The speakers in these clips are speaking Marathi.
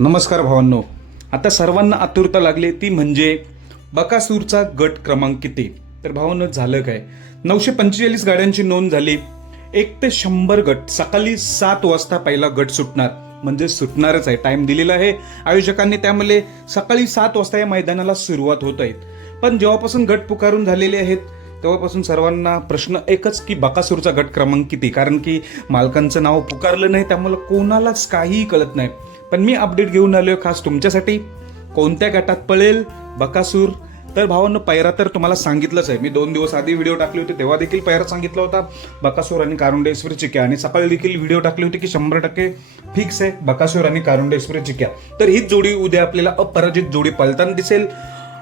नमस्कार भावांनो. आता सर्वांना आतुरता लागली ती म्हणजे बकासूरचा गट क्रमांक किती? तर भावांनो झालं काय? नऊशे पंचेचाळीस गाड्यांची नोंद झाली. एक ते शंभर गट. सकाळी सात वाजता पहिला गट सुटणार. म्हणजे सुटणारच आहे. टाइम दिलेला आहे. आयोजकांनी त्यामुळे सकाळी सात वाजता या मैदानाला सुरुवात होत आहेत पण जेव्हापासून गट पुकारून झालेले आहेत तेव्हापासून सर्वांना प्रश्न एकच की बकासूरचा गट क्रमांक किती? कारण की मालकांचं नाव पुकारलं नाही त्यामुळे कोणालाच काहीही कळत नाही. पण मी अपडेट घेऊन आलो आहे खास तुमच्यासाठी. कोणत्या गटात पळेल? बकासूर. तर भावांनो पैरा तर तुम्हाला सांगितलंच आहे. मी दोन दिवस आधी व्हिडिओ टाकले होते तेव्हा देखील पैरा सांगितला होता. बकासूर आणि कारुंडेश्वरी चिक्या. आणि सकाळी देखील व्हिडिओ टाकले होते की शंभर टक्के फिक्स आहे बकासूर आणि कारुंडेश्वरी चिक्या. तर हीच जोडी उद्या आपल्याला अपराजित जोडी पळताना दिसेल.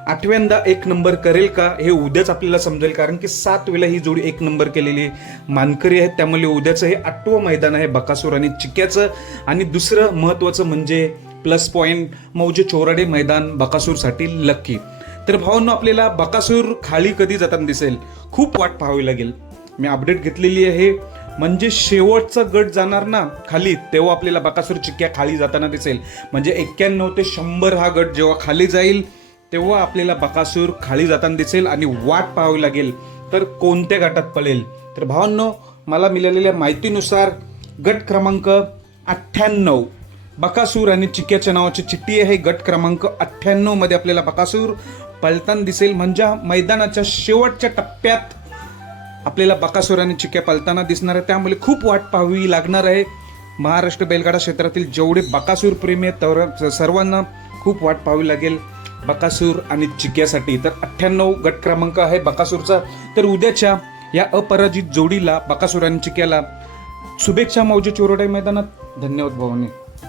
आठव्यांदा एक नंबर करेल का हे उद्याच आपल्याला समजेल कारण की सात वेळा ही जोडी एक नंबर केलेली मानकरी आहेत. त्यामुळे उद्याचं हे आठवं मैदान आहे बकासूर आणि चिक्याचं. आणि दुसरं महत्त्वाचं म्हणजे प्लस पॉईंट मौजे चोराडे मैदान बकासूरसाठी लक्की तर भावांनो आपल्याला बकासूर खाली कधी जाताना दिसेल? खूप वाट पाहावी लागेल. मी अपडेट घेतलेली आहे. म्हणजे शेवटचा गट जाणार ना खाली तेव्हा आपल्याला बकासूर चिक्क्या खाली जाताना दिसेल. म्हणजे एक्क्याण्णव ते शंभर हा गट जेव्हा खाली जाईल तेव्हा आपल्याला बकासूर खाली जाताना दिसेल आणि वाट पाहावी लागेल. तर कोणत्या गटात पळेल? तर भावांनो मला मिळालेल्या माहितीनुसार गट क्रमांक अठ्ठ्याण्णव बकासूर आणि चिक्याच्या नावाची चिठ्ठी आहे. गट क्रमांक अठ्ठ्याण्णवमध्ये आपल्याला बकासूर पलताना दिसेल. म्हणजे मैदानाच्या शेवटच्या टप्प्यात आपल्याला बकासूर आणि चिक्या पलताना दिसणार आहे. त्यामुळे खूप वाट पाहावी लागणार आहे. महाराष्ट्र बैलगाडा क्षेत्रातील जेवढे बकासूर प्रेमी आहेत तर सर्वांना खूप वाट पाहावी लागेल. बकासूर आणि चिक्यासाठी. तर अठ्ठ्याण्णव गट क्रमांक आहे बकासूरचा. तर उद्याच्या या अपराजित जोडीला बकासूर आणि चिक्याला शुभेच्छा मौजे चोरडे मैदानात. धन्यवाद भवानी.